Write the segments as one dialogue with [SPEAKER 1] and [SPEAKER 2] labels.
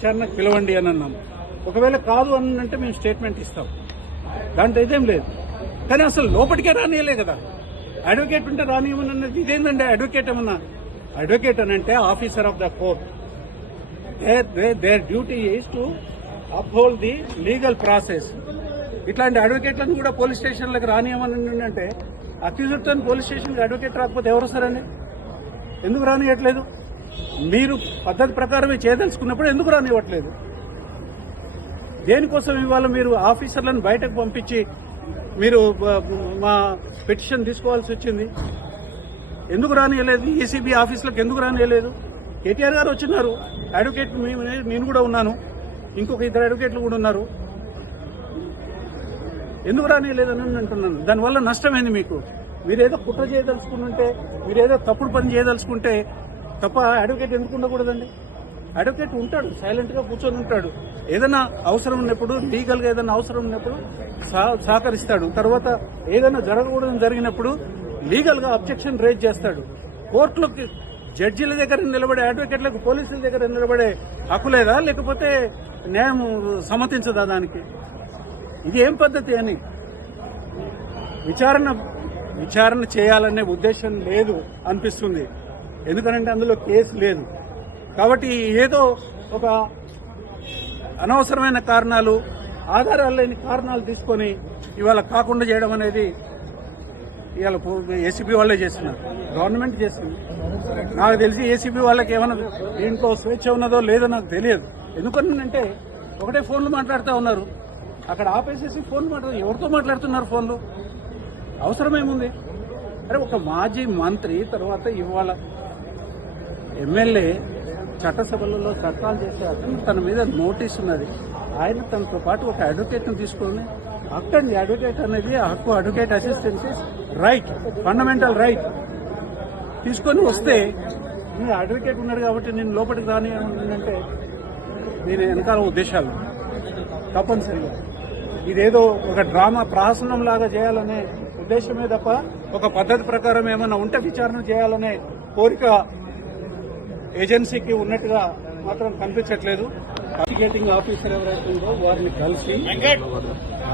[SPEAKER 1] విచారణకు పిలవండి అని అన్నాం. ఒకవేళ కాదు అని అంటే మేము స్టేట్మెంట్ ఇస్తాం. దాంట్లో ఇదేం లేదు. కానీ అసలు లోపలికే రానియలే కదా. అడ్వకేట్ ఉంటే రానియమని అన్నది ఇదేంటంటే అడ్వకేట్ ఏమన్నా? అడ్వకేట్ అని అంటే officer of the court their duty is to uphold the legal process ఇట్లాంటి అడ్వకేట్లను కూడా పోలీస్ స్టేషన్లకు రానియమని అంటే అక్యూజర్తో పోలీస్ స్టేషన్కి అడ్వకేట్ రాకపోతే ఎవరు వస్తారండి? ఎందుకు రానియట్లేదు? మీరు పద్ధతి ప్రకారమే చేయదలుచుకున్నప్పుడు ఎందుకు రానివ్వట్లేదు? దేనికోసం ఇవాళ మీరు ఆఫీసర్లను బయటకు పంపించి మీరు మా పిటిషన్ తీసుకోవాల్సి వచ్చింది? ఎందుకు రానియలేదు ఏసీబీ ఆఫీసులకు ఎందుకు రానియలేదు కేటీఆర్ గారు వచ్చినారు. అడ్వకేట్ నేను కూడా ఉన్నాను. ఇంకొక ఇద్దరు అడ్వకేట్లు కూడా ఉన్నారు. ఎందుకు రానియలేదని నేను అంటున్నాను. దానివల్ల నష్టమైంది మీకు? మీరేదో కుట్ర చేయదలుచుకుంటుంటే మీరేదో తప్పుడు పని చేయదలుచుకుంటే తప్ప అడ్వకేట్ ఎందుకు ఉండకూడదండి? అడ్వకేట్ ఉంటాడు సైలెంట్గా కూర్చొని ఉంటాడు. ఏదైనా అవసరం ఉన్నప్పుడు లీగల్గా ఏదైనా అవసరం ఉన్నప్పుడు సహ- సహకరిస్తాడు. తర్వాత ఏదైనా జరగకూడదు జరిగినప్పుడు లీగల్గా అబ్జెక్షన్ రేజ్ చేస్తాడు. కోర్టులోకి జడ్జీల దగ్గర నిలబడే అడ్వకేట్లకు పోలీసుల దగ్గర నిలబడే హక్కు లేదా? లేకపోతే న్యాయం సమ్మతించదా దానికి? ఇది ఏం పద్ధతి అని? విచారణ విచారణ చేయాలనే ఉద్దేశం లేదు అనిపిస్తుంది. ఎందుకంటే అందులో కేసు లేదు. కాబట్టి ఏదో ఒక అనవసరమైన కారణాలు ఆధారాలు లేని కారణాలు తీసుకొని ఇవాళ కాకుండా చేయడం అనేది ఇవాళ ఏసీబీ వాళ్ళే చేస్తున్నారు. గవర్నమెంట్ చేస్తుంది. నాకు తెలిసి ఏసీబీ వాళ్ళకి ఏమైనా దీంట్లో స్వేచ్ఛ ఉన్నదో లేదో నాకు తెలియదు. ఎందుకనంటే ఒకటే ఫోన్లు మాట్లాడుతూ ఉన్నారు. అక్కడ ఆపేసేసి ఫోన్ మాట్లాడు ఎవరితో మాట్లాడుతున్నారు ఫోన్లు? అవసరమేముంది? అరే ఒక మాజీ మంత్రి తర్వాత ఇవాళ ఎమ్మెల్యే చట్టసభలలో చట్టాలు చేసే అతను తన మీద నోటీస్ ఉన్నది. ఆయన తనతో పాటు ఒక అడ్వకేట్ను తీసుకొని అక్కడి అడ్వకేట్ అనేది హక్కు advocate assistance right fundamental right తీసుకొని వస్తే మీ అడ్వకేట్ ఉన్నాడు కాబట్టి నేను లోపలికి రాని అంటే నేను వెనకాల ఉద్దేశాలు తప్పనిసరిగా. ఇదేదో ఒక డ్రామా ప్రహసనం లాగా చేయాలనే ఉద్దేశమే తప్ప ఒక పద్ధతి ప్రకారం ఏమైనా ఉంటే విచారణ చేయాలనే కోరిక ఏజెన్సీకి ఉన్నట్టుగా మాత్రం కనిపించట్లేదు. ఇన్వెస్టిగేటింగ్ ఆఫీసర్ ఎవరైతే ఉందో వారిని కలిసి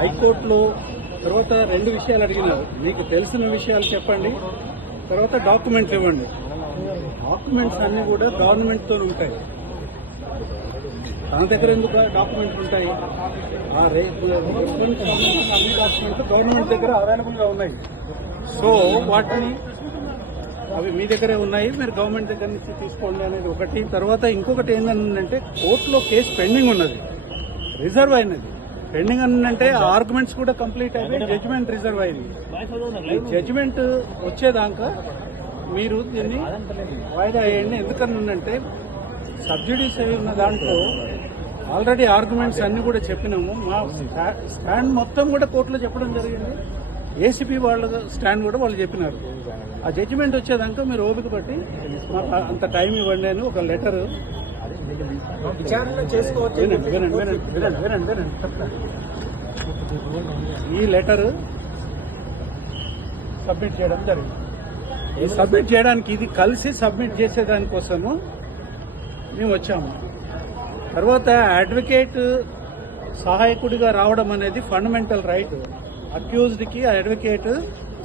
[SPEAKER 1] హైకోర్టులో తర్వాత రెండు విషయాలు అడిగినారు. మీకు తెలిసిన విషయాలు చెప్పండి. తర్వాత డాక్యుమెంట్లు ఇవ్వండి. డాక్యుమెంట్స్ అన్ని కూడా గవర్నమెంట్తో ఉంటాయి. తన దగ్గర ఎందుకు డాక్యుమెంట్లు ఉంటాయి? ఆ రేపు అన్ని డాక్యుమెంట్లు గవర్నమెంట్ దగ్గర అవైలబుల్గా ఉన్నాయి. సో వాటిని అవి మీ దగ్గరే ఉన్నాయి మీరు గవర్నమెంట్ దగ్గర నుంచి తీసుకోండి అనేది ఒకటి. తర్వాత ఇంకొకటి ఏంటంటే కోర్టులో కేసు పెండింగ్ ఉన్నది రిజర్వ్ అయినది. పెండింగ్ అంటే ఆర్గ్యుమెంట్స్ కూడా కంప్లీట్ అయినాయి జడ్జిమెంట్ రిజర్వ్ అయింది. ఈ జడ్జిమెంట్ వచ్చేదాకా మీరు దీన్ని వాయిదా వేయండి. ఎందుకనంటే సబ్సిడీస్ అయి ఉన్న దాంట్లో ఆల్రెడీ ఆర్గ్యుమెంట్స్ అన్ని కూడా చెప్పినాము. మా స్టా- స్టాండ్ మొత్తం కూడా కోర్టులో చెప్పడం జరిగింది. ఏసీపీ వాళ్ళ స్టాండ్ కూడా వాళ్ళు చెప్పినారు. ఆ జడ్జిమెంట్ వచ్చేదాకా మీరు ఓపిక పట్టి అంత టైం ఇవ్వండి అని ఒక లెటర్. ఈ లెటర్ సబ్మిట్ చేయడం జరిగింది. ఈ సబ్మిట్ చేయడానికి ఇది కలిసి సబ్మిట్ చేసేదానికోసము మేము వచ్చాము. తర్వాత అడ్వకేట్ సహాయకుడిగా రావడం అనేది ఫండమెంటల్ రైట్ అక్యూజ్డ్కి అడ్వకేట్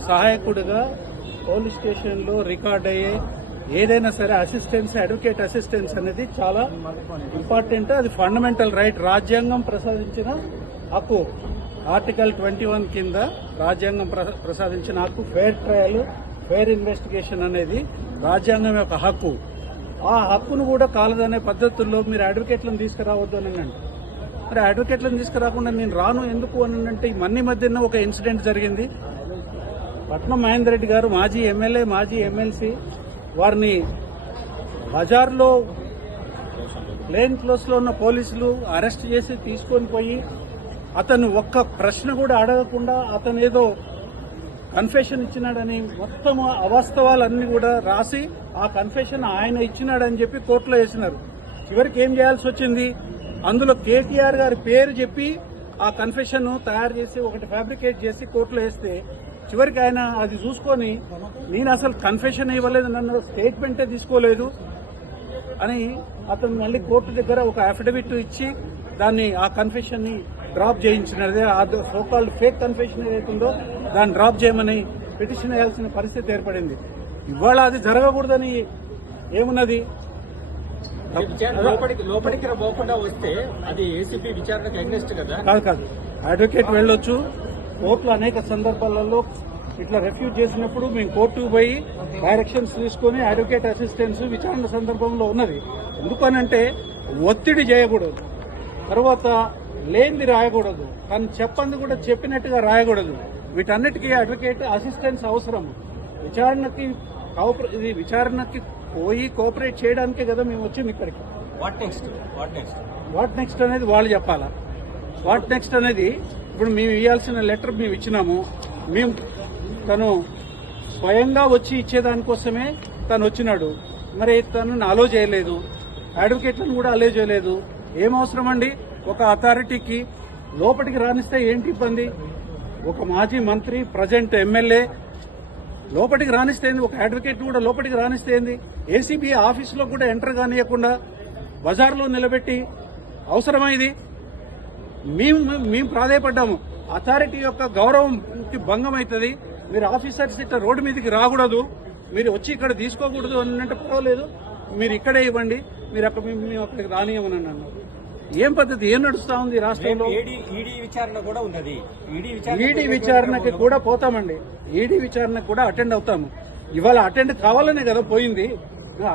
[SPEAKER 1] సహాయకుడిగా పోలీస్ స్టేషన్లో రికార్డ్ అయ్యే ఏదైనా సరే అసిస్టెన్స్ అడ్వకేట్ అసిస్టెన్స్ అనేది చాలా ఇంపార్టెంట్. అది ఫండమెంటల్ రైట్. రాజ్యాంగం ప్రసాదించిన హక్కు ఆర్టికల్ ట్వంటీ వన్ కింద రాజ్యాంగం ప్రసాదించిన హక్కు ఫెయిర్ ట్రయల్ ఫెయిర్ ఇన్వెస్టిగేషన్ అనేది రాజ్యాంగం యొక్క హక్కు. ఆ హక్కును కూడా కాలదనే పద్ధతుల్లో మీరు అడ్వకేట్లను తీసుకురావద్దు అని అంటే మరి అడ్వకేట్లను తీసుకురాకుండా నేను రాను ఎందుకు అని అంటే ఈ మన్ని మధ్యన ఒక ఇన్సిడెంట్ జరిగింది. పట్నం మహేందర్ రెడ్డి గారు మాజీ ఎమ్మెల్యే మాజీ ఎమ్మెల్సీ వారిని బజార్లో ప్లేన్ క్లోస్లో ఉన్న పోలీసులు అరెస్ట్ చేసి తీసుకొని పోయి అతను ఒక్క ప్రశ్న కూడా అడగకుండా అతను ఏదో కన్ఫెషన్ ఇచ్చినాడని మొత్తం అవాస్తవాలన్నీ కూడా రాసి ఆ కన్ఫెషన్ ఆయన ఇచ్చినాడని చెప్పి కోర్టులో వేసినారు. చివరికి ఏం చేయాల్సి వచ్చింది? అందులో కేటీఆర్ గారి పేరు చెప్పి ఆ కన్ఫెషన్ తయారు చేసి ఒకటి ఫ్యాబ్రికేట్ చేసి కోర్టులో వేస్తే చివరికి ఆయన అది చూసుకొని నేను అసలు కన్ఫెషన్ ఇవ్వలేదు నన్ను స్టేట్మెంటే తీసుకోలేదు అని అతను మళ్ళీ కోర్టు దగ్గర ఒక అఫిడవిట్ ఇచ్చి దాన్ని ఆ కన్ఫెషన్ని డ్రాప్ చేయించినది ఆ సోకాల్డ్ ఫేక్ కన్ఫెషన్ ఏదైతుందో దాన్ని డ్రాప్ చేయమని పిటిషన్ వేయాల్సిన పరిస్థితి ఏర్పడింది. ఇవాళ అది జరగకూడదని ఏమున్నది?
[SPEAKER 2] లోపలికి లోపలికి పోకుండా వస్తే అది ఏసీపీ విచారణకు అగ్నెస్ట్ కదా?
[SPEAKER 1] కాదు కాదు. అడ్వకేట్ వెళ్ళొచ్చు. కోర్టులో అనేక సందర్భాలలో ఇట్లా రెఫ్యూజ్ చేసినప్పుడు మేము కోర్టుకు పోయి డైరెక్షన్స్ తీసుకొని అడ్వకేట్ అసిస్టెన్స్ విచారణ సందర్భంలో ఉన్నది. ఎందుకనంటే ఒత్తిడి చేయకూడదు. తర్వాత లేనిది రాయకూడదు. కానీ చెప్పంది కూడా చెప్పినట్టుగా రాయకూడదు. వీటన్నిటికీ అడ్వకేట్ అసిస్టెన్స్ అవసరం. విచారణకి ఇది విచారణకి పోయి కోఆపరేట్ చేయడానికే కదా మేము వచ్చింది ఇక్కడికి.
[SPEAKER 2] What next what next
[SPEAKER 1] what next అనేది వాళ్ళు చెప్పాలా? వాట్ నెక్స్ట్ అనేది ఇప్పుడు మేము ఇవ్వాల్సిన లెటర్ మేము ఇచ్చినాము. మేము తను స్వయంగా వచ్చి ఇచ్చేదానికోసమే తను వచ్చినాడు. మరి తనని అలో చేయలేదు. అడ్వకేట్లను కూడా అలో చేయలేదు. ఏం అవసరం అండి? ఒక అథారిటీకి లోపలికి రానిస్తే ఏంటి ఇబ్బంది? ఒక మాజీ మంత్రి ప్రజెంట్ ఎమ్మెల్యే లోపలికి రానిస్తేంది ఒక అడ్వకేట్ కూడా లోపలికి రానిస్తేంది ఏసీబీ ఆఫీసులో కూడా ఎంటర్ కానియకుండా బజార్లో నిలబెట్టి అవసరమైంది మేము మేము ప్రాధాయపడ్డాము. అథారిటీ యొక్క గౌరవంకి భంగం అవుతుంది. మీరు ఆఫీసర్స్ ఇట్లా రోడ్డు మీదకి రాకూడదు. మీరు వచ్చి ఇక్కడ తీసుకోకూడదు అని అంటే పర్వాలేదు మీరు ఇక్కడే ఇవ్వండి. మీరు అక్కడ మేము మేము అక్కడికి రానియమని అన్నారు ఏం పద్ధతి? ఏం నడుస్తా ఉంది రాష్ట్రంలో?
[SPEAKER 2] ఈడీ
[SPEAKER 1] విచారణకి కూడా పోతామండి. ఈడీ విచారణకు కూడా అటెండ్ అవుతాము. ఇవాళ అటెండ్ కావాలనే కదా పోయింది.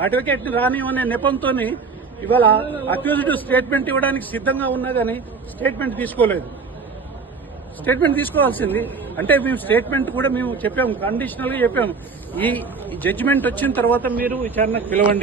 [SPEAKER 1] అడ్వకేట్ రానివనే నెపంతో ఇవాళ అక్యూజ్డ్ స్టేట్మెంట్ ఇవ్వడానికి సిద్ధంగా ఉన్నా కానీ స్టేట్మెంట్ తీసుకోలేదు. స్టేట్మెంట్ తీసుకోవాల్సింది. అంటే మేము స్టేట్మెంట్ కూడా మేము చెప్పాము. కండిషనల్గా చెప్పాము. ఈ జడ్జిమెంట్ వచ్చిన తర్వాత మీరు విచారణకు పిలవండి.